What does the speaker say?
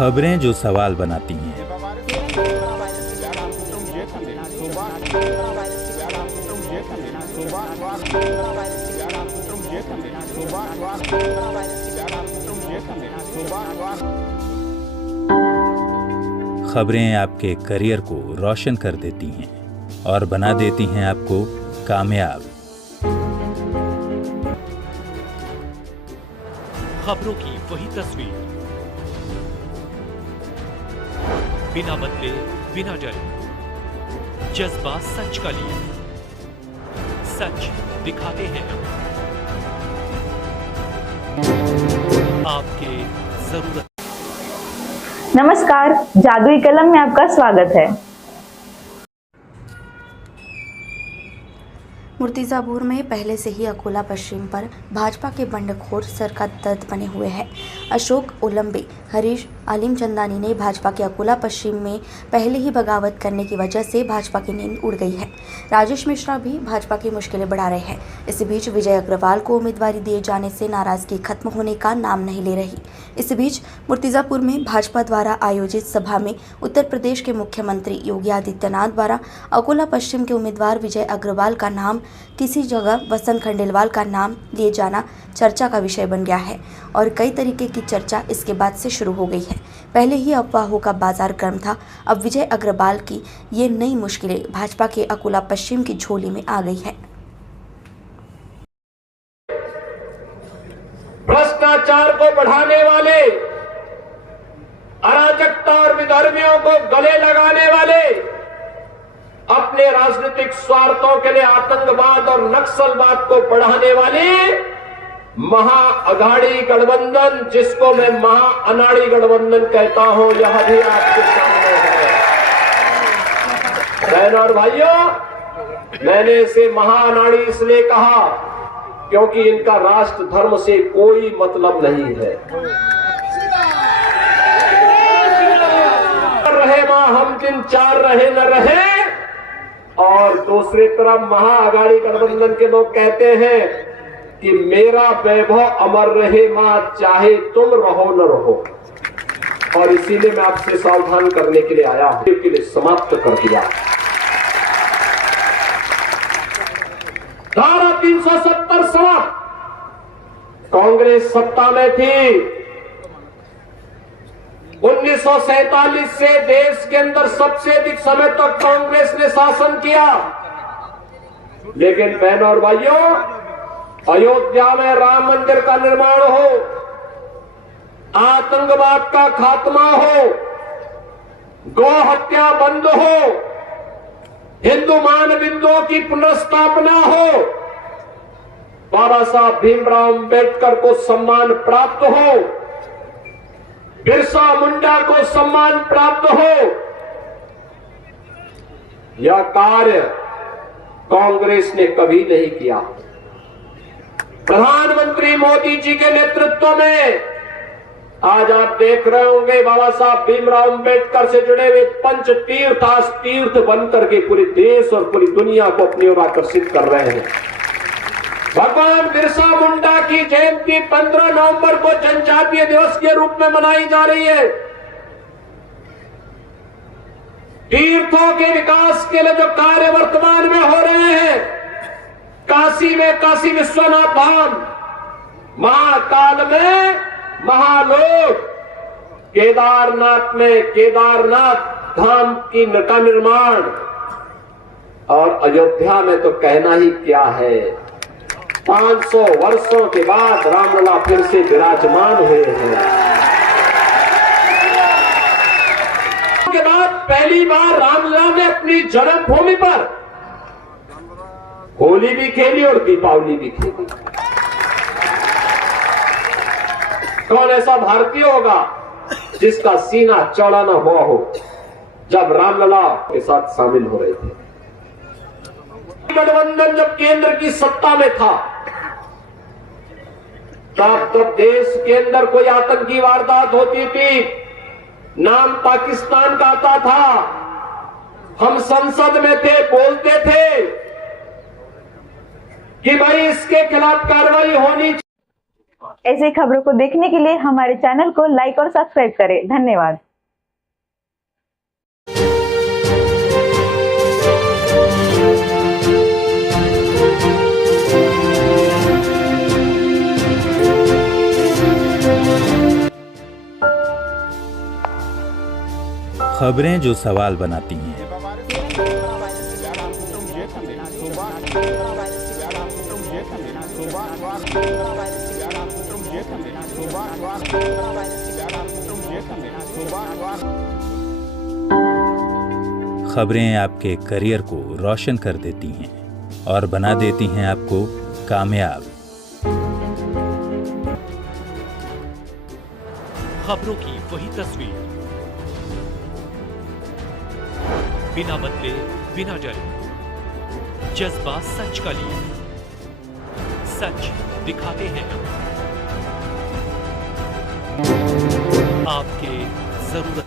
खबरें जो सवाल बनाती हैं। खबरें आपके करियर को रोशन कर देती हैं और बना देती हैं आपको कामयाब। खबरों की वही तस्वीर, बिना बदले बिना डरे, जज्बा सच का लिए, सच दिखाते हैं आपके जरूरत। नमस्कार, जादुई कलम में आपका स्वागत है। मुर्तिजापुर में पहले से ही अकोला पश्चिम पर भाजपा के बंडखोर सर का दर्द बने हुए हैं। अशोक उलंबे, हरीश आलिम चंदानी ने भाजपा के अकोला पश्चिम में पहले ही बगावत करने की वजह से भाजपा की नींद उड़ गई है। राजेश मिश्रा भी भाजपा की मुश्किलें बढ़ा रहे हैं। इसी बीच विजय अग्रवाल को उम्मीदवारी दिए जाने से नाराजगी खत्म होने का नाम नहीं ले रही। इस बीच मुर्तिजापुर में भाजपा द्वारा आयोजित सभा में उत्तर प्रदेश के मुख्यमंत्री योगी आदित्यनाथ द्वारा अकोला पश्चिम के उम्मीदवार विजय अग्रवाल का नाम किसी जगह वसंत खंडेलवाल का नाम लिए जाना चर्चा का विषय बन गया है और कई तरीके की चर्चा इसके बाद से शुरू हो गई है। पहले ही अफवाहों का बाजार गर्म था, अब विजय अग्रवाल की ये नई मुश्किलें भाजपा के अकोला पश्चिम की झोली में आ गई है। भ्रष्टाचार को बढ़ाने वाले, अराजकता और विधर्मियों को गले लगाने वाले, अपने राजनीतिक स्वार्थों के लिए आतंकवाद और नक्सलवाद को बढ़ाने वाले महाअघाड़ी गठबंधन, जिसको मैं महाअनाड़ी गठबंधन कहता हूं, यह भी आपके सामने है। बहनों और भाइयों, मैंने इसे महाअनाड़ी इसलिए कहा क्योंकि इनका राष्ट्र धर्म से कोई मतलब नहीं है। रहे मां हम दिन चार रहे न रहे, और दूसरी तरफ महाअघाड़ी गठबंधन के लोग कहते हैं कि मेरा वैभव अमर रहे मां, चाहे तुम रहो न रहो। और इसीलिए मैं आपसे सावधान करने के लिए आया हूं, के लिए समाप्त कर दिया। धारा 370 समाप्त। कांग्रेस सत्ता में थी। 1947 से देश के अंदर सबसे अधिक समय तक कांग्रेस ने शासन किया, लेकिन बहनों और भाइयों, अयोध्या में राम मंदिर का निर्माण हो, आतंकवाद का खात्मा हो, गौ हत्या बंद हो, हिंदू मानबिंदुओं की पुनर्स्थापना हो, बाबा साहब भीमराव अंबेडकर को सम्मान प्राप्त हो, बिरसा मुंडा को सम्मान प्राप्त हो, यह कार्य कांग्रेस ने कभी नहीं किया। प्रधानमंत्री मोदी जी के नेतृत्व में आज आप देख रहे होंगे बाबा साहब भीमराव अंबेडकर से जुड़े हुए पंच तीर्थ आज तीर्थ बनकर के पूरे देश और पूरी दुनिया को अपनी ओर आकर्षित कर रहे हैं। भगवान बिरसा मुंडा की जयंती 15 नवंबर को जनजातीय दिवस के रूप में मनाई जा रही है। तीर्थों के विकास के लिए जो कार्य वर्तमान में हो रहे हैं, काशी में काशी विश्वनाथ धाम, महाकाल में महालोक, केदारनाथ में केदारनाथ धाम का निर्माण, और अयोध्या में तो कहना ही क्या है। 500 वर्षों के बाद रामलला फिर से विराजमान हुए हैं। के बाद पहली बार रामलला ने अपनी जन्मभूमि पर होली भी खेली और दीपावली भी खेली। कौन ऐसा भारतीय होगा जिसका सीना चौड़ा न हुआ हो जब रामलला के साथ शामिल हो रहे थे। गठबंधन जब केंद्र की सत्ता में था, तब देश के अंदर कोई आतंकी वारदात होती थी, नाम पाकिस्तान का आता था, हम संसद में थे, बोलते थे कि भाई इसके खिलाफ कार्रवाई होनी चाहिए। ऐसे ही खबरों को देखने के लिए हमारे चैनल को लाइक और सब्सक्राइब करें। धन्यवाद। खबरें जो सवाल बनाती हैं, खबरें आपके करियर को रोशन कर देती हैं और बना देती हैं आपको कामयाब। खबरों की वही तस्वीर, बिना बदले बिना डरे, जज्बा सच का लिए, सच दिखाते हैं आपके जरूरत